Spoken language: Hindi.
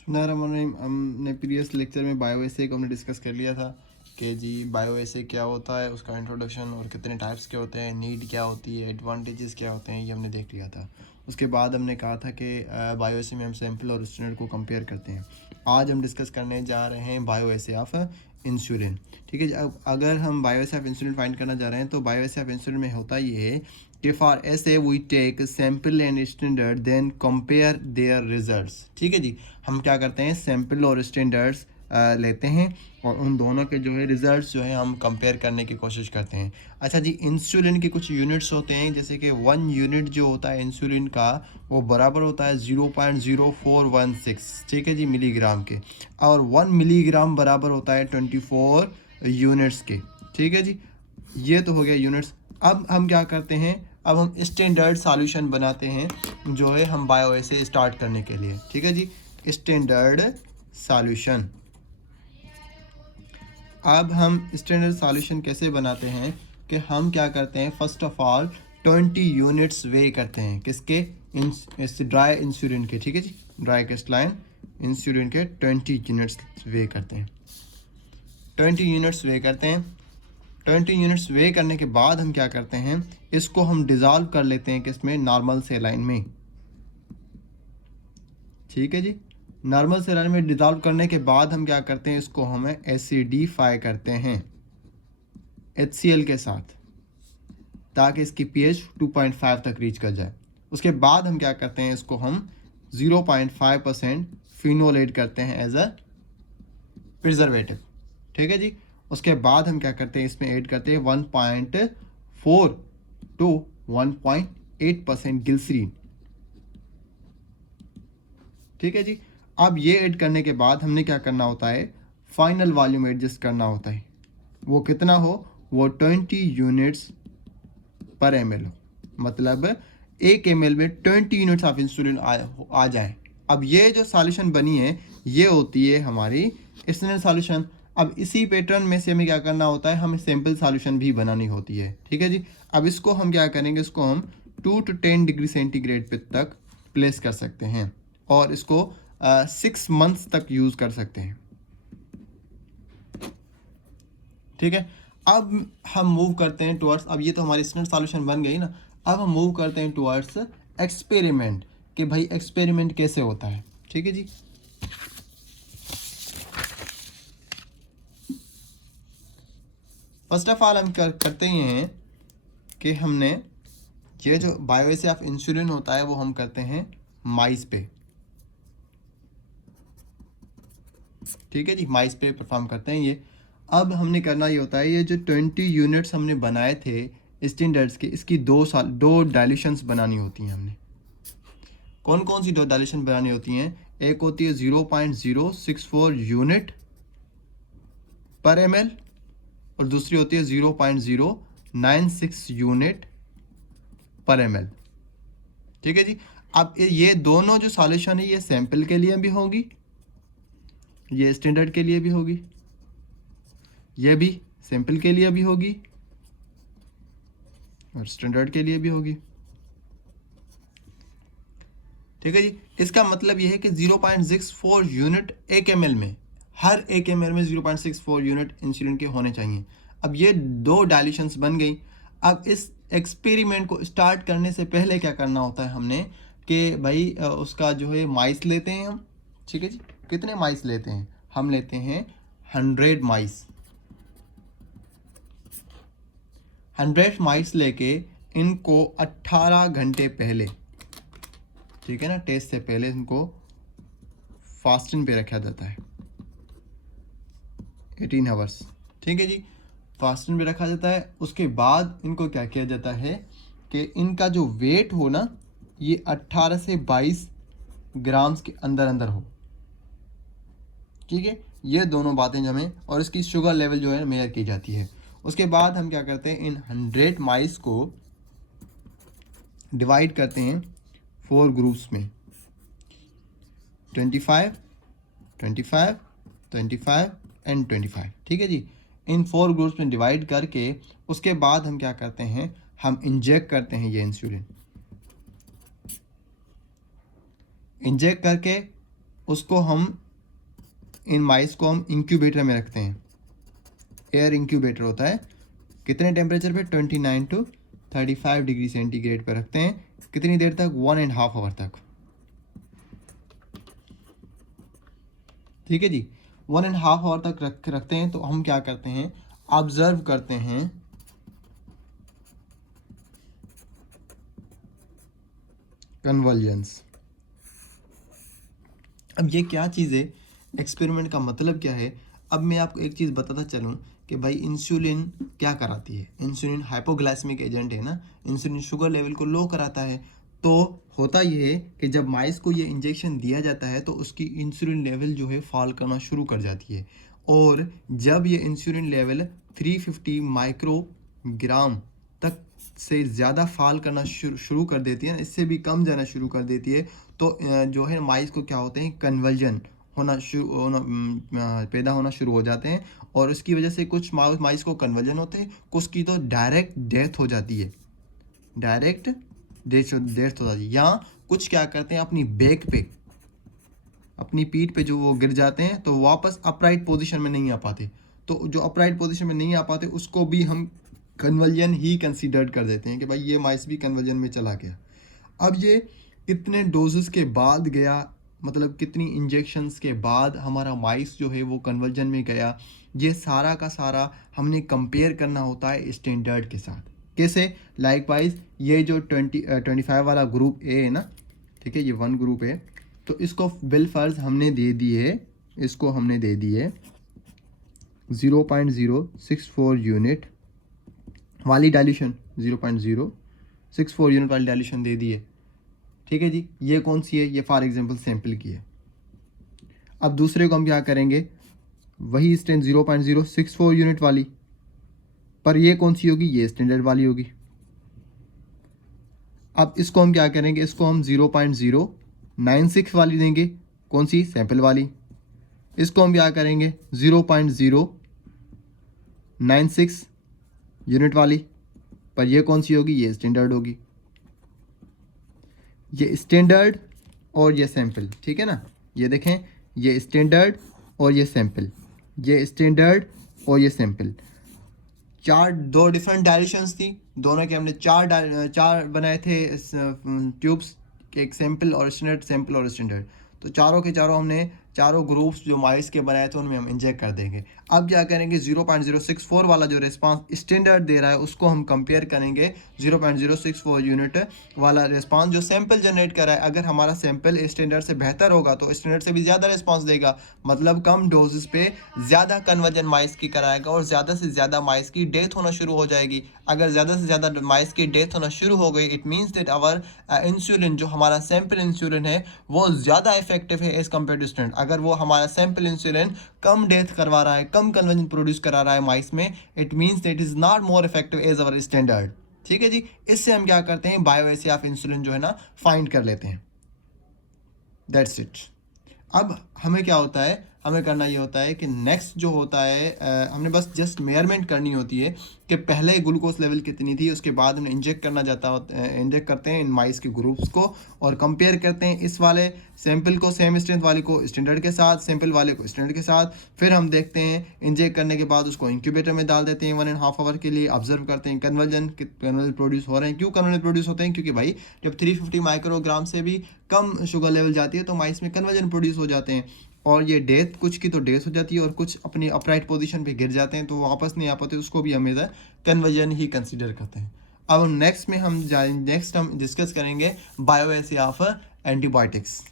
बिस्मिल्लाहिर्रहमानिर्रहीम। हमने प्रीवियस लेक्चर में बायो एसे को हमने डिस्कस कर लिया था कि जी बायो एसे क्या होता है, उसका इंट्रोडक्शन और कितने टाइप्स के होते हैं, नीड क्या होती है, एडवांटेजेस क्या होते हैं, ये हमने देख लिया था। उसके बाद हमने कहा था कि बायो एसे में हम सैम्पल और स्टैंडर्ड को कंपेयर करते हैं। आज हम डिस्कस करने जा रहे हैं बायो एसे ऑफ इंसुलिन। ठीक है जी। अब अगर हम bio essay of insulin find करना चाह रहे हैं तो बायो एसे ऑफ इंसुलिन में होता ये है कि फॉर ऐसे we take sample and standard then compare their results. ठीक है जी। हम क्या करते हैं, सैम्पल और स्टैंडर्ड्स लेते हैं और उन दोनों के जो है रिजल्ट्स जो है हम कंपेयर करने की कोशिश करते हैं। अच्छा जी, इंसुलिन के कुछ यूनिट्स होते हैं, जैसे कि 1 यूनिट जो होता है इंसुलिन का वो बराबर होता है 0.0416, ठीक है जी, मिलीग्राम के। और 1 मिलीग्राम बराबर होता है 24 यूनिट्स के। ठीक है जी, ये तो हो गया यूनिट्स। अब हम क्या करते हैं, अब हम स्टैंडर्ड सॉल्यूशन बनाते हैं जो है हम बायो एसे स्टार्ट करने के लिए। ठीक है जी, स्टैंडर्ड सॉल्यूशन। अब हम स्टैंडर्ड सॉल्यूशन कैसे बनाते हैं कि हम क्या करते हैं, फर्स्ट ऑफ ऑल 20 यूनिट्स वे करते हैं, किसके, इस ड्राई इंसुलिन के। ठीक है जी, ड्राई क्रिस्टलाइन इंसुलिन के 20 यूनिट्स वे करते हैं। 20 यूनिट्स वे करते हैं। 20 यूनिट्स वे करने के बाद हम क्या करते हैं, इसको हम डिज़ोल्व कर लेते हैं किसमें, नॉर्मल सेलाइन में। ठीक है जी, नॉर्मल सेलाइन में डिज़ोल्व करने के बाद हम क्या करते हैं, इसको हमें एसिडिफाई करते हैं HCl के साथ, ताकि इसकी pH 2.5 तक रीच कर जाए। उसके बाद हम क्या करते हैं, इसको हम 0.5% फिनोल ऐड करते हैं एज अ प्रिजर्वेटिव। ठीक है जी। उसके बाद हम क्या करते हैं, इसमें ऐड करते हैं 1.4 टू 1.8% ग्लिसरीन। ठीक है जी। अब ये ऐड करने के बाद हमने क्या करना होता है, फाइनल वॉल्यूम एडजस्ट करना होता है। वो कितना हो, वो 20 यूनिट्स पर ml हो, मतलब 1 ml में 20 यूनिट्स ऑफ इंसुलिन आ जाए। अब ये जो सॉल्यूशन बनी है ये होती है हमारी स्टैंडर्ड सॉल्यूशन। अब इसी पैटर्न में से हमें क्या करना होता है, हमें सैम्पल सॉल्यूशन भी बनानी होती है। ठीक है जी। अब इसको हम क्या करेंगे, इसको हम 2 to 10 डिग्री सेंटीग्रेड पे तक प्लेस कर सकते हैं और इसको 6 मंथ्स तक यूज़ कर सकते हैं। ठीक है। अब हम मूव करते हैं टुवर्ड्स, अब ये तो हमारी स्टैंडर्ड सॉल्यूशन बन गई ना, अब हम मूव करते हैं टुवर्ड्स एक्सपेरिमेंट, कि भाई एक्सपेरिमेंट कैसे होता है। ठीक है जी। फर्स्ट ऑफ ऑल हम करते ही हैं कि हमने ये जो बायोएसे ऑफ इंसुलिन होता है वो हम करते हैं माइस पे। ठीक है जी, माइस पे परफॉर्म करते हैं ये। अब हमने करना ये होता है, ये जो 20 यूनिट्स हमने बनाए थे स्टैंडर्ड्स के, इसकी दो डायल्यूशंस बनानी होती हैं हमने। कौन कौन सी दो डायल्यूशन बनानी होती हैं, एक होती है 0.064 यूनिट पर ml और दूसरी होती है 0.096 यूनिट पर ml। ठीक है जी। अब ये दोनों जो सॉल्यूशन है ये सैंपल के लिए भी होगी, ये स्टैंडर्ड के लिए भी होगी, ये भी सैंपल के लिए भी होगी और स्टैंडर्ड के लिए भी होगी। ठीक है जी। इसका मतलब यह है कि 0.64 यूनिट 1 ml में, हर 1 ml में 0.64 यूनिट इंसुलिन के होने चाहिए। अब ये दो डायल्यूशंस बन गई। अब इस एक्सपेरिमेंट को स्टार्ट करने से पहले क्या करना होता है हमने, कि भाई उसका जो है माइस लेते हैं हम। ठीक है जी। कितने माइस लेते हैं, हम लेते हैं 100 माइस। 100 माइस लेके इनको 18 घंटे पहले, ठीक है ना, टेस्ट से पहले इनको फास्टिंग पे रखा जाता है 18 आवर्स। ठीक है जी, फास्टिंग पे रखा जाता है। उसके बाद इनको क्या किया जाता है कि इनका जो वेट हो ना, ये 18 से 22 ग्राम्स के अंदर अंदर हो। ठीक है, ये दोनों बातें जो हमें, और इसकी शुगर लेवल जो है मेजर की जाती है। उसके बाद हम क्या करते हैं, इन 100 माइस को डिवाइड करते हैं 4 ग्रुप्स में, 25, 25, 25 एंड 25। ठीक है जी। इन 4 ग्रुप्स में डिवाइड करके उसके बाद हम क्या करते हैं, हम इंजेक्ट करते हैं ये इंसुलिन। इंजेक्ट करके उसको हम इन माइस को हम इंक्यूबेटर में रखते हैं। एयर इंक्यूबेटर होता है, कितने टेम्परेचर पे 29 to 35 डिग्री सेंटीग्रेड पर रखते हैं। कितनी देर तक? 1.5 आवर तक। ठीक है जी, 1.5 आवर तक रखते हैं। तो हम क्या करते हैं, ऑब्जर्व करते हैं कन्वर्जेंस। अब ये क्या चीज़ है, एक्सपेरिमेंट का मतलब क्या है? अब मैं आपको एक चीज़ बताता चलूँ कि भाई इंसुलिन क्या कराती है। इंसुलिन हाइपोग्लाइसेमिक एजेंट है ना, इंसुलिन शुगर लेवल को लो कराता है। तो होता ये है कि जब माइस को ये इंजेक्शन दिया जाता है तो उसकी इंसुलिन लेवल जो है फॉल करना शुरू कर जाती है, और जब ये इंसुलिन लेवल 350 माइक्रोग्राम तक से ज़्यादा फॉल करना शुरू कर देती है ना, इससे भी कम जाना शुरू कर देती है, तो जो है माइस को क्या होते हैं, कन्वर्जन पैदा होना शुरू हो जाते हैं। और उसकी वजह से कुछ माइस को कन्वर्जन होते हैं, कुछ की तो डायरेक्ट डेथ हो जाती है, डायरेक्ट डेथ हो जाती है। या कुछ क्या करते हैं, अपनी बैक पे, अपनी पीठ पे जो वो गिर जाते हैं तो वापस अपराइट पोजीशन में नहीं आ पाते। तो जो अपराइट पोजीशन में नहीं आ पाते उसको भी हम कन्वर्जन ही कंसीडर कर देते हैं कि भाई ये माइस भी कन्वर्जन में चला गया। अब ये कितने डोजेस के बाद गया, मतलब कितनी इंजेक्शंस के बाद हमारा माइस जो है वो कन्वर्जन में गया, ये सारा का सारा हमने कंपेयर करना होता है स्टैंडर्ड के साथ। कैसे? लाइकवाइज ये जो 25 वाला ग्रुप ए है ना, ठीक है, ये 1 ग्रुप है, तो इसको बिलफर्ज हमने दे दी है, इसको हमने दे दी है 0.064 यूनिट वाली डाइल्यूशन, 0.064 यूनिट वाली डाइल्यूशन दे दी है। ठीक है जी, ये कौन सी है? ये फॉर एग्जांपल सैंपल की है। अब दूसरे को हम क्या करेंगे, वही स्ट्रेंथ 0.064 यूनिट वाली, पर ये कौन सी होगी? ये स्टैंडर्ड वाली होगी। अब इसको हम क्या करेंगे, इसको हम 0.096 वाली देंगे, कौन सी? सैंपल वाली। इसको हम क्या करेंगे, 0.096 यूनिट वाली, पर ये कौन सी होगी? ये स्टैंडर्ड होगी। ये स्टैंडर्ड और ये सैंपल, ठीक है ना, ये देखें, ये स्टैंडर्ड और ये सैंपल, ये स्टैंडर्ड और ये सैंपल, दो डिफरेंट डायरेक्शंस थी, दोनों के हमने चार बनाए थे ट्यूब्स, एक सैंपल और स्टैंडर्ड, सैंपल और स्टैंडर्ड। तो चारों के चारों हमने चारों ग्रुप्स जो माइस के बनाए थे उनमें हम इंजेक्ट कर देंगे। अब क्या करेंगे, 0.064 वाला जो रिस्पांस स्टैंडर्ड दे रहा है उसको हम कंपेयर करेंगे 0.064 यूनिट वाला रिस्पांस जो सैंपल जनरेट कर रहा है। अगर हमारा सैंपल स्टैंडर्ड से बेहतर होगा तो स्टैंडर्ड से भी ज़्यादा रिस्पांस देगा, मतलब कम डोजेस पे ज़्यादा कन्वर्जन माइस की कराएगा और ज़्यादा से ज़्यादा माइस की डेथ होना शुरू हो जाएगी। अगर ज़्यादा से ज़्यादा माइस की डेथ होना शुरू हो गई, it means that our insulin, जो हमारा सैंपल इंसुलिन है, वो ज़्यादा इफेक्टिव है एज कम्पेयर टू स्टैंडर्ड। अगर वो हमारा सैंपल इंसुलिन कम डेथ करवा रहा है, कम कन्वर्जन प्रोड्यूस करा रहा है माइस में, it means that is not more effective as our standard. ठीक है जी, इससे हम क्या करते हैं, बायोएसे ऑफ इंसुलिन जो है ना फाइंड कर लेते हैं। That's it. अब हमें क्या होता है, हमें करना ये होता है कि नेक्स्ट जो होता है हमने बस जस्ट मेजरमेंट करनी होती है कि पहले ग्लूकोज लेवल कितनी थी, उसके बाद हम इंजेक्ट इंजेक्ट करते हैं इन माइस के ग्रुप्स को और कंपेयर करते हैं इस वाले सैंपल को, सेम स्ट्रेंथ वाले को स्टैंडर्ड के साथ, सैंपल वाले को स्टैंडर्ड के साथ। फिर हम देखते हैं इंजेक्ट करने के बाद उसको इंक्यूबेटर में डाल देते हैं 1.5 आवर के लिए, ऑब्जर्व करते हैं कन्वर्जन प्रोड्यूस हो रहे हैं। क्यों कन्वर्जन प्रोड्यूस होते हैं? क्योंकि भाई जब 350 माइक्रोग्राम से भी कम शुगर लेवल जाती है तो माइस में कन्वर्जन प्रोड्यूस हो जाते हैं, और ये डेथ, कुछ की तो डेथ हो जाती है और कुछ अपनी अपराइट पोजीशन पे गिर जाते हैं तो वापस नहीं आ पाते, उसको भी हम इधर कन्वर्जन ही कंसीडर करते हैं। अब नेक्स्ट हम डिस्कस करेंगे बायोएसे ऑफ एंटीबायोटिक्स।